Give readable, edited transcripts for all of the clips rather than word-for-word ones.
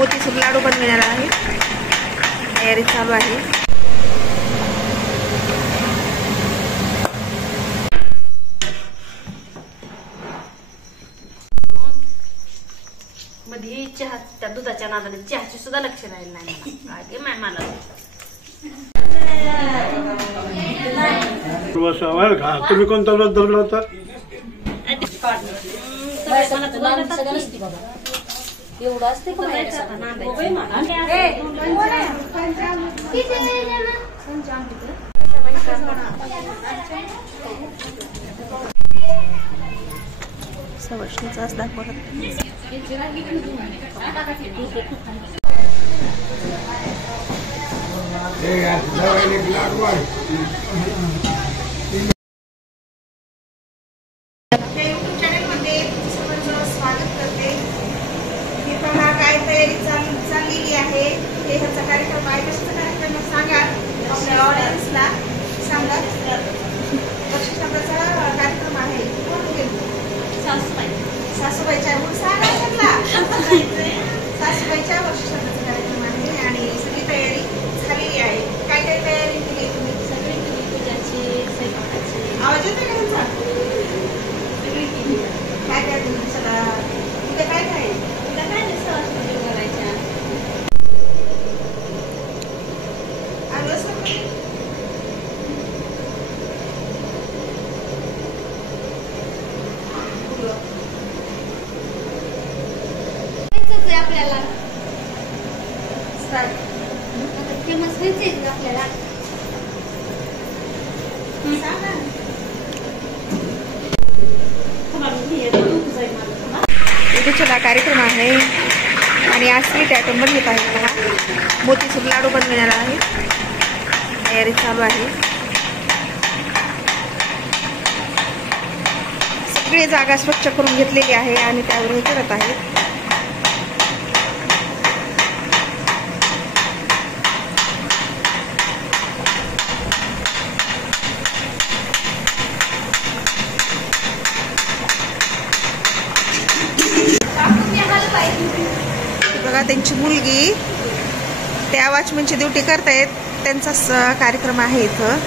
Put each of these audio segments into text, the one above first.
मोतीचूर लाडू बनविणार आहे, तयारी चालू आहे. मध्ये चहा त्या दुधाच्या नादाने चहाची सुद्धा लक्ष राहिलं नाही. मला तुम्ही कोणता लस धरला होता? एवढं असते सवष्णीचाच दाखवत. स्वागत करते. मी पहा काय तयारी चाललेली आहे. हे ह्याचा कार्यक्रम आहे. कशाचा कार्यक्रम सांगा आपल्या ऑडियन्सला सांगा. वर्षश्राद्धाचा कार्यक्रम आहे. सासूबाईच्या सांगा त्यांना. सासूबाईच्या वर्षश्राद्धाचा कार्यक्रम आहे आणि सगळी तयारी झालेली आहे. काय काय तयारी केली तुम्ही? सगळी पूजाची, स्वयंपाकाची. आवाज येतोय का तुमचा? सगळी केली. काय काय तुम्ही चला उद्या काय काय उद्या काय सवासणी करायच्या आपल्याला फेमस व्हायचंय आपल्याला. उद्याचा कार्यक्रम आहे आणि आज स्वीट आयटम बनवित आहे. पहा मोतीचूर लाडू बनविणार आहे, तयारी चालू आहे. सगळी जागा स्वच्छ करून घेतलेली आहे आणि त्यावर हे करत आहे. बघा त्यांची मुलगी त्या वॉचमॅनची ड्युटी करतायत. त्यांचा कार्यक्रम आहे इथं.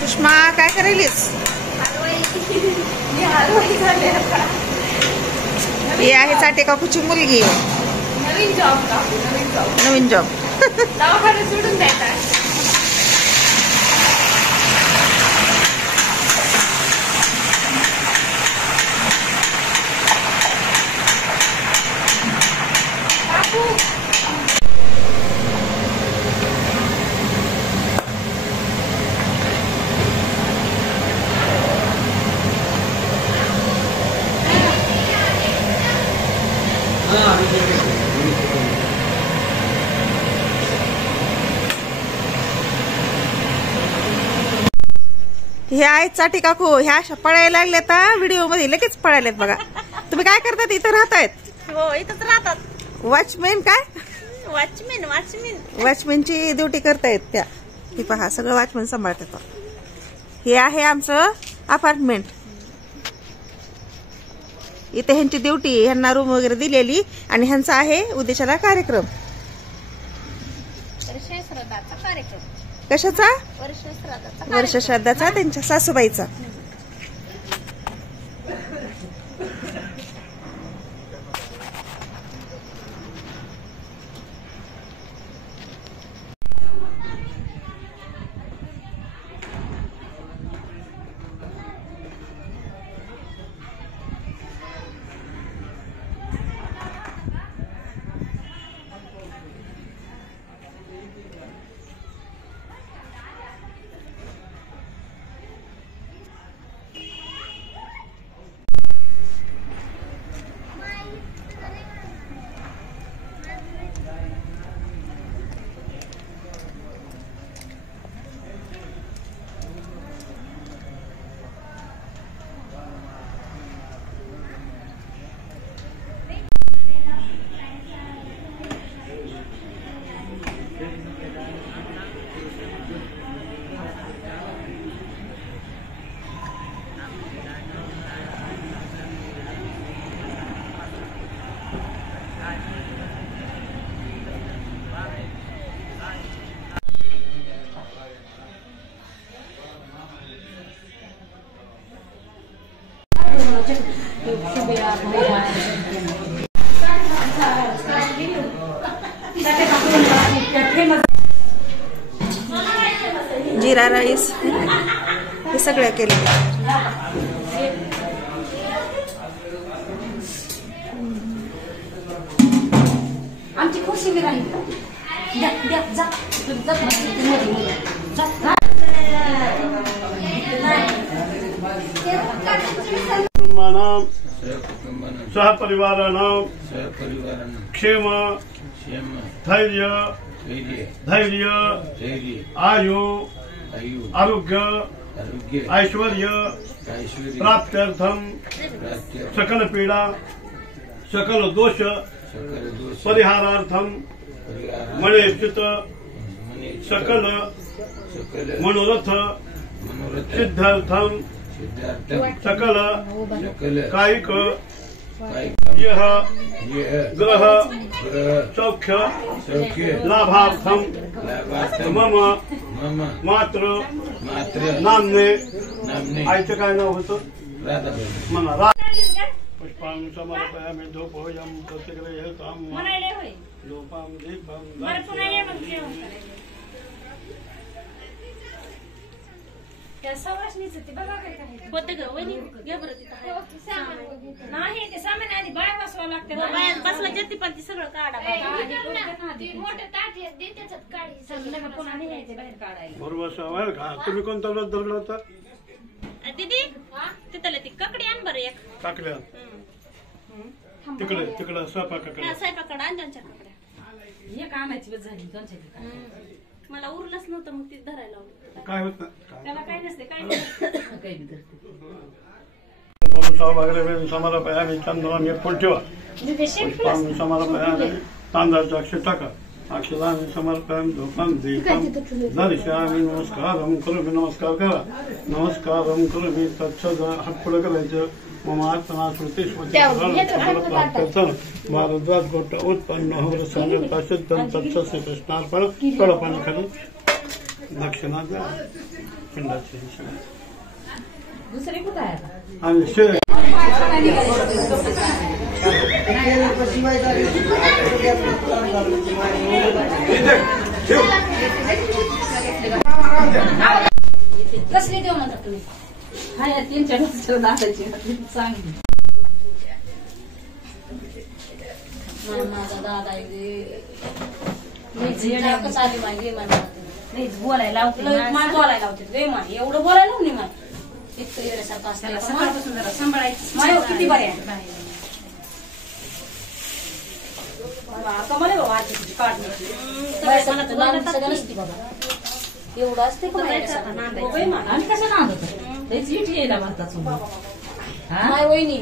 सुषमा काय करायलीस? ही आहे चाटे काकूची मुलगी. नवीन जॉब सोडून द्यायचा. हे आहेत चाटी काकू. ह्या अशा पळायला लागल्या तर व्हिडिओ मध्ये लगेच पळायलेत. बघा तुम्ही काय करतात? इथं राहतायत? हो इथंच राहतात. वॉचमॅन काय वॉचमॅनची ड्युटी करतायत त्या. हे पहा सगळं वॉचमॅन सांभाळतात. हे आहे आमचं अपार्टमेंट. इथे ह्यांची ड्युटी, ह्यांना रूम वगैरे दिलेली आणि ह्यांचा आहे उद्याच्याला कार्यक्रम. कशाचा? वर्षश्राद्धाचा त्यांच्या सासूबाईचा. जिरा राईस हे सगळं केलं. आमची खुशी बी राहील. कुटुंबानां सहपरिवाराणां क्षेम धैर्य आयु आरोग्य ऐश्वर्य प्राप्त्यर्थं सकल पीडा सकल दोष परिहारार्थं मणिचित सकल मनोरथ सिद्धार्थं सकल कायिक यह ग्रह सौख्य लाभार्थं मम मात्र नामने आईचं काय नाव होतं म्हणा. पुष्पां समर्पयामि धूपोऽयं प्रतिगृह्यतां धूपं दीपं त्या सवासणीचं ते बघा काय काय होतं ग वहिनी घे बरं तिथं नाही ते सामान आधी बाय बसवा लागते बाय बसवा जती पण ती सगळं काढा मोठे ताट दे त्याच्यात काढी सगळं पुन्हा न्यायचे बाहेर काढायला. बरोबर सवाल का तुम्ही कोणता व्रत धरला होता? दीदी तिथलं ती ककडी आण बरं एक टाकल्या तिकडे तिकडे स्वयंपाकाकडे स्वयंपाकडे आण त्यांच्या ककड्या हे कामाची बस झाली दोनशे मला उरलंच नव्हतं मग ती धरायला लावलं. काय होत त्याला काय नसते काय काही बी धरते. समर्पयामि चंद्राम एक फुल ठेवा. पुष्पां समर्पयामि तांदळाचे अक्षर टाका. अक्षरांनी समर्पयामि धूपं दीपं दर्शयामि नमस्कारं करोमि नमस्कार करा. नमस्कारं करोमि तत्सद हात पुढे करायचं. मम आत्मा श्रुती स्मृती भारद्वाज गोट उत्पन्न होर संगता सिद्धं तत्सस्य कृष्णार्पण थोडं खाली दक्षिणा द्या पिंडाची दुसरी कुठं आहे आता? आणि कसली देऊ म्हणता तुम्ही? हा या 3-4 वर्ष दादाची चांगली माझा दादा आली माहिती नाहीच बोलायला लावते बोलायला लावते वे माय एवढं बोलायला नाही माय इतकं येण्यासारखं त्याला असतं सकाळपासून जरा सांभाळायचं. माय किती बरे आहे कमाले बाबा आजची तुझी काढण्याची सगळं नसती बाबा एवढं असते का आणि कसं नांदत लईच वीट यायला म्हणतात माय वहिनी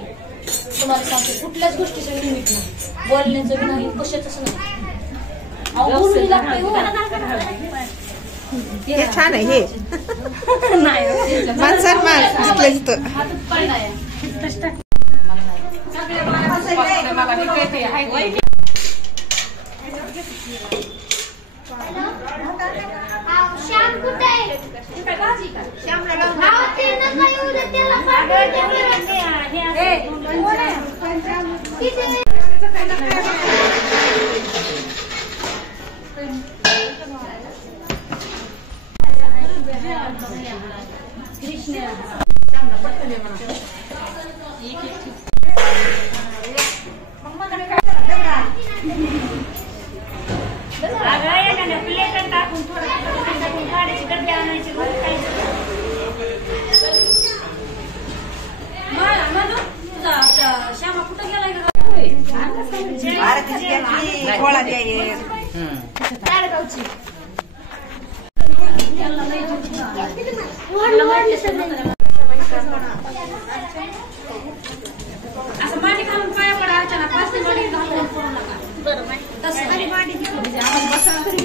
तुम्हाला सांगते कुठल्याच गोष्टीचं लिमिट नाही बोलण्याचं बी नाही कशाच नाही. हे छान आहे हे माणसार मान जिथलं जिथं श्याम कुठे आहे? टाकून थोडं काढायची डबे आणायची श्यामा कुठं गेलाय का गोळा द्यायची असं माटी घालून पाया पडा अचानक 5 माटी घालून पडू नका. बरं तसं तरी माटी म्हणजे आपण बसायला तरी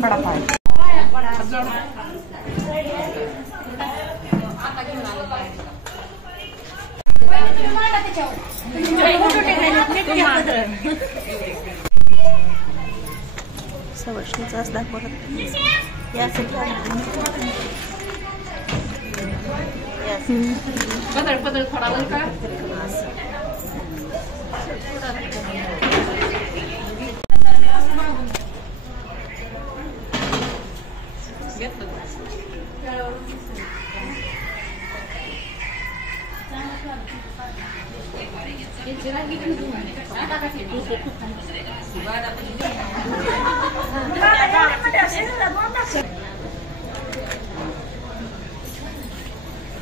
बडा पाय सवष्णीचाच दाखवत पदळ पदळ थोडा वर का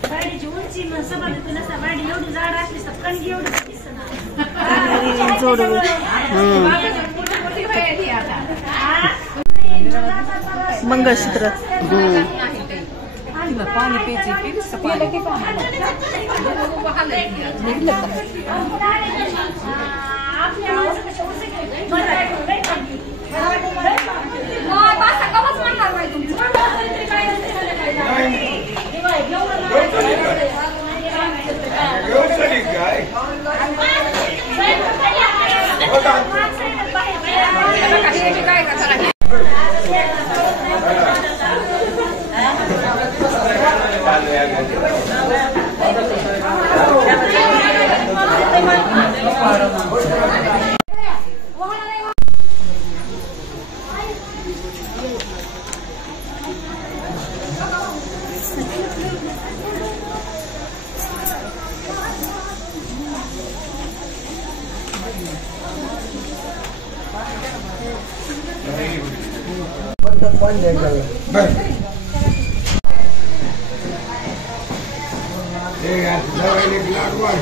बाडीची उंची सभापती नसता बाडी एवढी जाड असली तर कणगी एवढी मंगळसूत्र पाणी प्यायचे लागवड